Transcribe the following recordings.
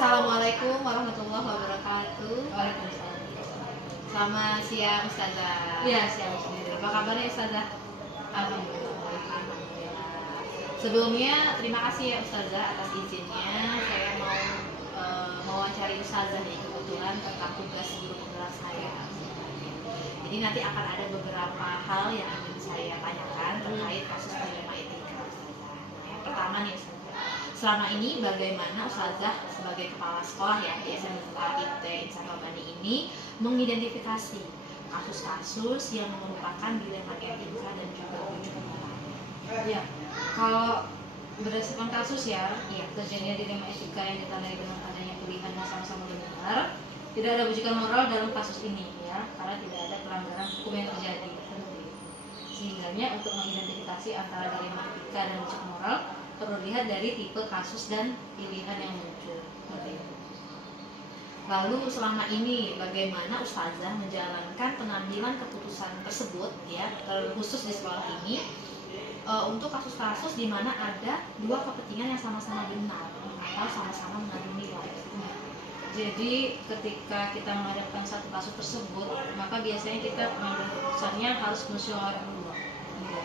Assalamualaikum warahmatullahi wabarakatuh. Waalaikumsalam. Selamat siang Ustazah. Iya, siang sendiri. Apa kabarnya Ustazah? Alhamdulillah. Sebelumnya terima kasih ya Ustazah atas izinnya. Saya mau mewawancari Ustazah nih kebetulan tentang tugas guru penggerak saya. Jadi nanti akan ada beberapa hal yang ingin saya tanyakan terkait kasus dilema etika Ustazah. Yang pertama nih Ustazah, selama ini bagaimana Ustazah sebagai kepala sekolah ya di SMK IT Insan Rabbani ini mengidentifikasi kasus-kasus yang merupakan dilema etika dan juga ujuk moral? Ya, kalau berdasarkan kasus ya, kejadian dilema etika yang ditandai dengan adanya pilihan yang sama-sama benar, tidak ada bujukan moral dalam kasus ini ya, karena tidak ada pelanggaran hukum yang terjadi. Sehingga untuk mengidentifikasi antara dilema etika dan bujuk moral perlu dilihat dari tipe kasus dan pilihan yang muncul. Lalu selama ini bagaimana Ustazah menjalankan pengambilan keputusan tersebut ya, khusus di sekolah ini untuk kasus-kasus di mana ada dua kepentingan yang sama-sama benar atau sama-sama mengandung nilai. Jadi ketika kita menghadapkan satu kasus tersebut, maka biasanya kita mengambil keputusannya harus musyawarah dulu.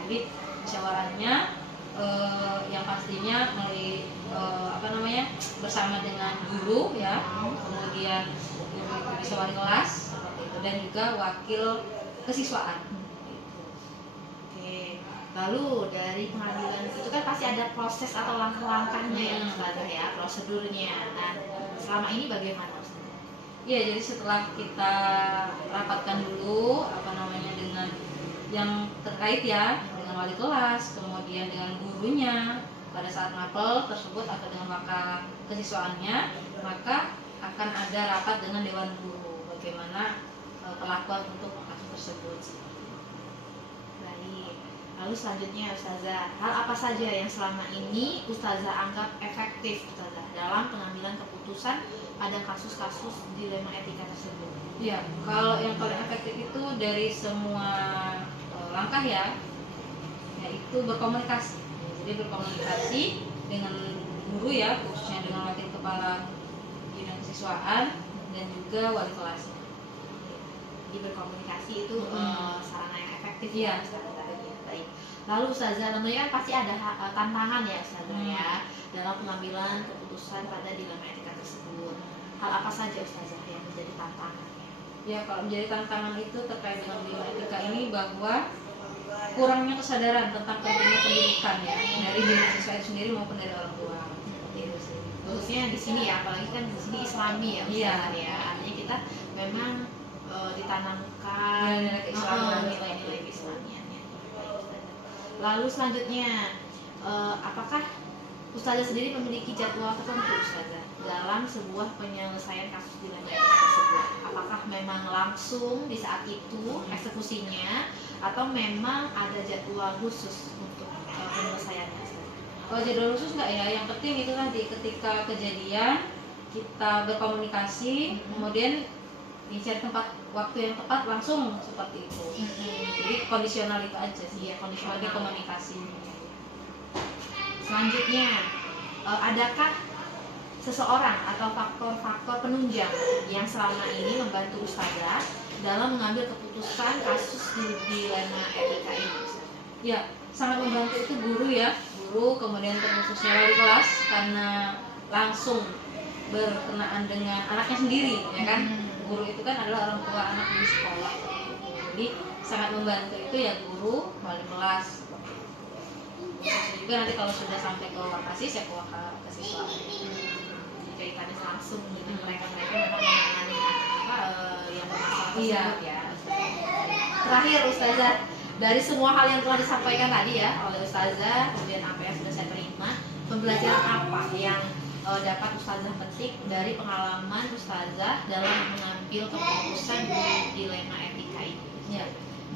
Jadi musyawarahnya yang pastinya melalui bersama dengan guru ya, kemudian guru bisa wali kelas seperti itu, dan juga wakil kesiswaan. Oke. Lalu dari pengambilan itu kan pasti ada proses atau langkah-langkahnya ya Ustazah ya, prosedurnya. Nah, selama ini bagaimana Ustazah? Ya, jadi setelah kita rapatkan dulu dengan yang terkait ya, dengan wali kelas, kemudian dengan gurunya pada saat mapel tersebut atau dengan wakil kesiswaannya, maka akan ada rapat dengan dewan guru bagaimana perlakuan untuk kasus tersebut. Baik. Lalu selanjutnya Ustazah, hal apa saja yang selama ini Ustazah anggap efektif Ustazah dalam pengambilan keputusan pada kasus-kasus dilema etika tersebut? Ya, kalau yang paling efektif itu dari semua langkah ya, yaitu berkomunikasi. Jadi berkomunikasi dengan guru ya, khususnya dengan wakil kepala bidang kesiswaan dan juga wali kelas. Jadi berkomunikasi itu sarana yang efektif ya. Baik. Lalu Ustazah, tentunya pasti ada tantangan ya Ustazah ya dalam pengambilan keputusan pada dilema etika tersebut. Hal apa saja Ustazah yang menjadi tantangannya? Ya, kalau menjadi tantangan itu terkait dengan dilema etika ini bahwa kurangnya kesadaran tentang pentingnya pendidikan ya dari diri siswa itu sendiri maupun dari orang tua. Seperti itu sih. Khususnya di sini ya, apalagi kan di sini Islami ya Ustazah ya. Artinya kita memang ditanamkan nilai-nilai Islamiannya. Lalu selanjutnya, apakah Ustazah sendiri memiliki jadwal tertentu Ustazah dalam sebuah penyelesaian kasus dilema etika tersebut? Apakah memang langsung di saat itu eksekusinya atau memang ada jadwal khusus untuk penyelesaiannya? Kalau jadwal khusus enggak ya, yang penting itu tadi ketika kejadian kita berkomunikasi, kemudian dicari tempat waktu yang tepat langsung seperti itu. Jadi kondisional itu aja sih ya, kondisional di komunikasi. Selanjutnya, adakah seseorang atau faktor-faktor penunjang yang selama ini membantu Ustazah dalam mengambil keputusan kasus dilema etika ini? Ya, sangat membantu itu guru ya, guru, kemudian terkhususnya wali kelas, karena langsung berkenaan dengan anaknya sendiri ya kan. Guru itu kan adalah orang tua anak di sekolah, jadi sangat membantu itu ya guru, wali kelas. Juga nanti kalau sudah sampai ke wakasih, saya ke wakil kesiswaan. Kaitannya langsung dengan mereka-mereka memang menangani yang bermasalah tersebut ya. Terakhir Ustazah, dari semua hal yang telah disampaikan tadi ya oleh Ustazah, kemudian apa yang sudah saya terima, pembelajaran apa yang dapat Ustazah petik dari pengalaman Ustazah dalam mengambil keputusan di dilema etika ini? Ya.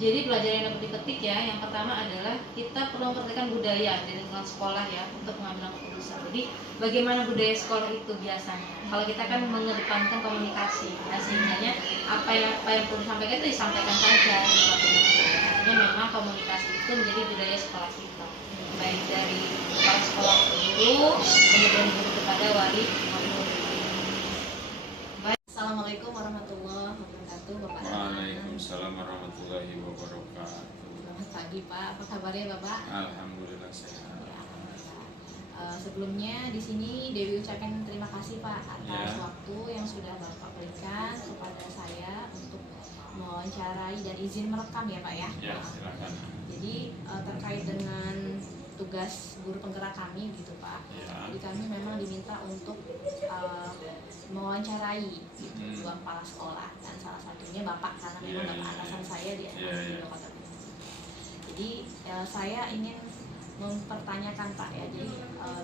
Jadi pelajaran yang dapat dipetik ya, yang pertama adalah kita perlu memperhatikan budaya di lingkungan sekolah ya untuk mengambil keputusan. Jadi bagaimana budaya sekolah itu biasanya? Kalau kita kan mengedepankan komunikasi, nah sehingga apa yang perlu disampaikan itu disampaikan saja. Artinya memang komunikasi itu menjadi budaya sekolah kita, baik dari kepala sekolah ke guru, kemudian guru kepada wali murid. Assalamualaikum warahmatullahi wabarakatuh, Bapak Danan. Waalaikumsalam warahmatullahi wabarakatuh. Selamat pagi Pak, apa kabarnya Bapak? Alhamdulillah sehat. Ya, sebelumnya di sini Dewi ucapkan terima kasih Pak atas Ya. waktu yang sudah Bapak berikan kepada saya untuk mewawancarai dan izin merekam ya Pak ya. Ya, silakan. Jadi terkait dengan tugas guru penggerak kami gitu Pak. Ya. Jadi kami memang diminta untuk mewawancarai dua kepala sekolah dan salah satunya Bapak karena memang Ya, Bapak ya, atasan ya. saya di Ya, ya. Kota Bumi. Jadi saya ingin mempertanyakan Pak ya, jadi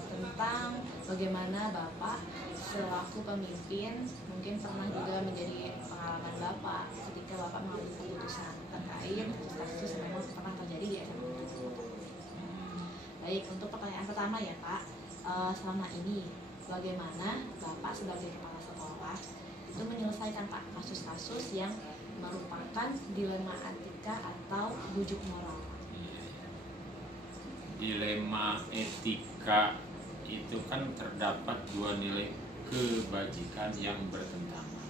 tentang bagaimana Bapak selaku pemimpin mungkin pernah juga menjadi pengalaman Bapak ketika Bapak mengambil keputusan terkait kasus yang memang pernah terjadi di SMA. Baik, untuk pertanyaan pertama ya Pak, selama ini bagaimana Bapak sebagai kepala sekolah itu menyelesaikan Pak kasus-kasus yang merupakan dilema etika atau bujuk moral? Dilema etika itu kan terdapat dua nilai kebajikan yang bertentangan,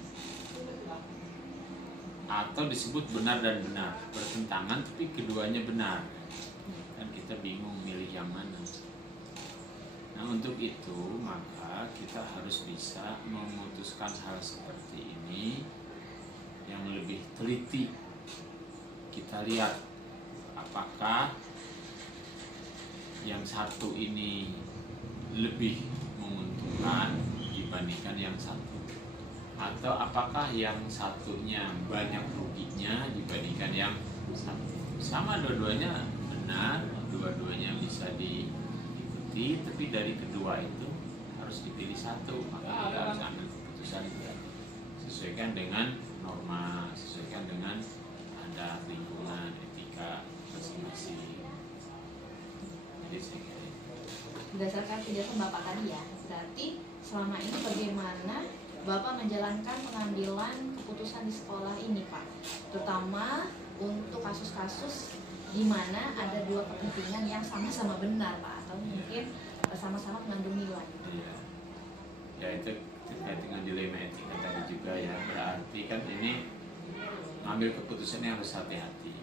atau disebut benar dan benar, bertentangan tapi keduanya benar. Kan kita bingung milih yang mana. Nah, untuk itu maka kita harus bisa memutuskan hal seperti ini yang lebih teliti. Kita lihat apakah yang satu ini lebih menguntungkan dibandingkan yang satu, atau apakah yang satunya banyak ruginya dibandingkan yang satu. Sama, dua-duanya benar, dua-duanya bisa diikuti, tapi dari kedua itu harus dipilih satu. Maka kita harus ambil keputusan sesuaikan dengan norma, sesuaikan dengan adat lingkungan, etika masing-masing. Jadi saya kira itu. Berdasarkan penjelasan Bapak tadi ya, berarti selama ini bagaimana Bapak menjalankan pengambilan keputusan di sekolah ini Pak, terutama untuk kasus-kasus di mana ada dua kepentingan yang sama-sama benar Pak, atau mungkin sama-sama mengandung nilai. Iya. Ya, itu terkait dengan dilema etika tadi juga ya. Berarti kan ini ngambil keputusannya harus hati-hati.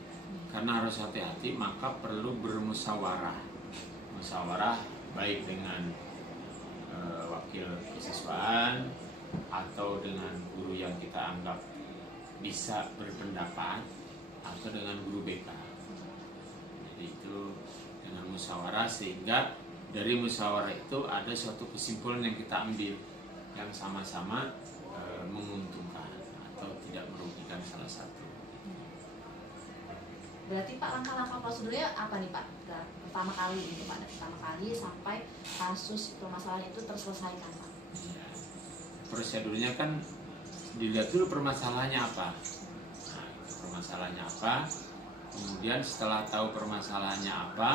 Karena harus hati-hati maka perlu bermusyawarah. Musyawarah baik dengan wakil kesiswaan atau dengan guru yang kita anggap bisa berpendapat, atau dengan guru BK. Jadi itu dengan musyawarah, sehingga dari musyawarah itu ada suatu kesimpulan yang kita ambil yang sama-sama menguntungkan atau tidak merugikan salah satu. Berarti Pak langkah-langkah prosedurnya apa nih Pak? Pertama kali itu Pak, pertama kali sampai kasus permasalahan itu terselesaikan Pak. Ya. Prosedurnya kan dilihat dulu permasalahannya apa. Nah, itu permasalahannya apa. Kemudian setelah tahu permasalahannya apa,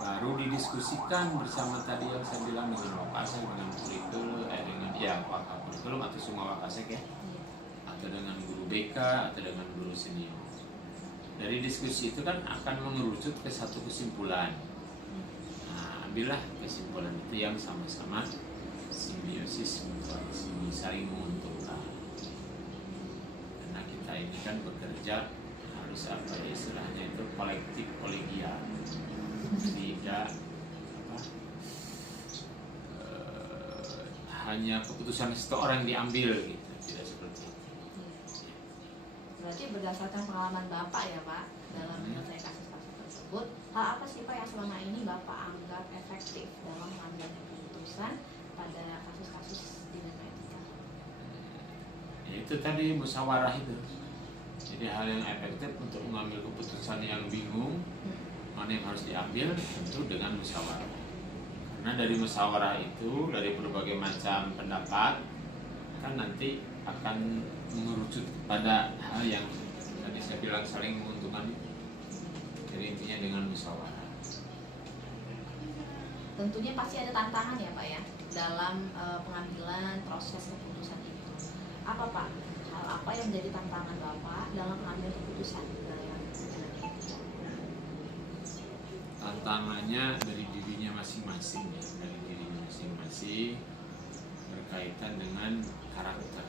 baru didiskusikan bersama tadi yang saya bilang dengan Wakasek, dengan kurikulum, dengan kurikulum atau semua Wakasek ya, atau dengan guru BK atau dengan guru senior. Dari diskusi itu kan akan mengerucut ke satu kesimpulan. Nah, ambillah kesimpulan itu yang sama-sama simbiosis mutualisme, saling menguntungkan. Karena kita ini kan bekerja harus apa ya, istilahnya itu kolektif kolegial, tidak hanya keputusan satu orang yang diambil gitu, tidak seperti itu. Berarti berdasarkan pengalaman Bapak ya Pak dalam menyelesaikan kasus-kasus tersebut, hal apa sih Pak yang selama ini Bapak anggap efektif dalam mengambil keputusan pada kasus-kasus dilema etika? Ya, itu tadi musyawarah itu. Jadi hal yang efektif untuk mengambil keputusan yang bingung mana yang harus diambil, tentu dengan musyawarah. Karena dari musyawarah itu, dari berbagai macam pendapat, kan nanti akan mengerucut pada hal yang tadi saya bilang saling menguntungkan. Jadi intinya dengan musyawarah. Tentunya pasti ada tantangan ya Pak ya dalam pengambilan proses keputusan itu. Apa Pak? Hal apa yang menjadi tantangan Bapak dalam mengambil keputusan dalam Tantangannya dari dirinya masing-masing ya, dari dirinya masing-masing berkaitan dengan karakter.